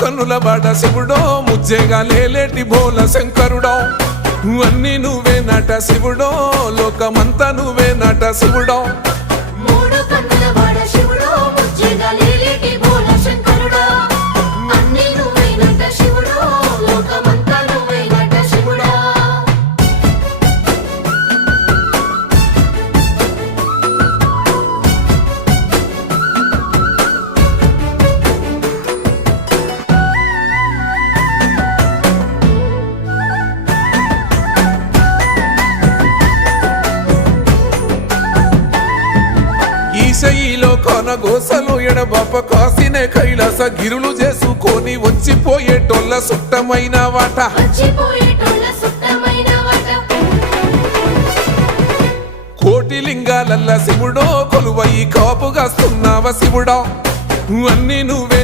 కన్నుల బాట శివుడో ముజ్జేగా లేలేటి బోల శంకరుడో అన్నీ నువ్వే నట శివుడో లోకమంతా నువ్వే నట శివుడో మూడు కన్నుల వాడ శివుడో ముజ్జేగా లేలేటి బోల శంకరుడో అన్నీ నువ్వే నట శివుడో లోకమంతా నువ్వే నట శివుడో ఈశయిలో కొనగోసలు ఎడబాప కాసినే కైలాస గిరులు చేసుకొని వచ్చిపోయేటోళ్ళ సుట్టమైన వాట వచ్చిపోయేటోళ్ళ సుట్టమైన వాట కోటి లింగాలల్ల శివుడో కొలువయి కాపుగాస్తున్నావ శివుడా అన్నీ నువ్వే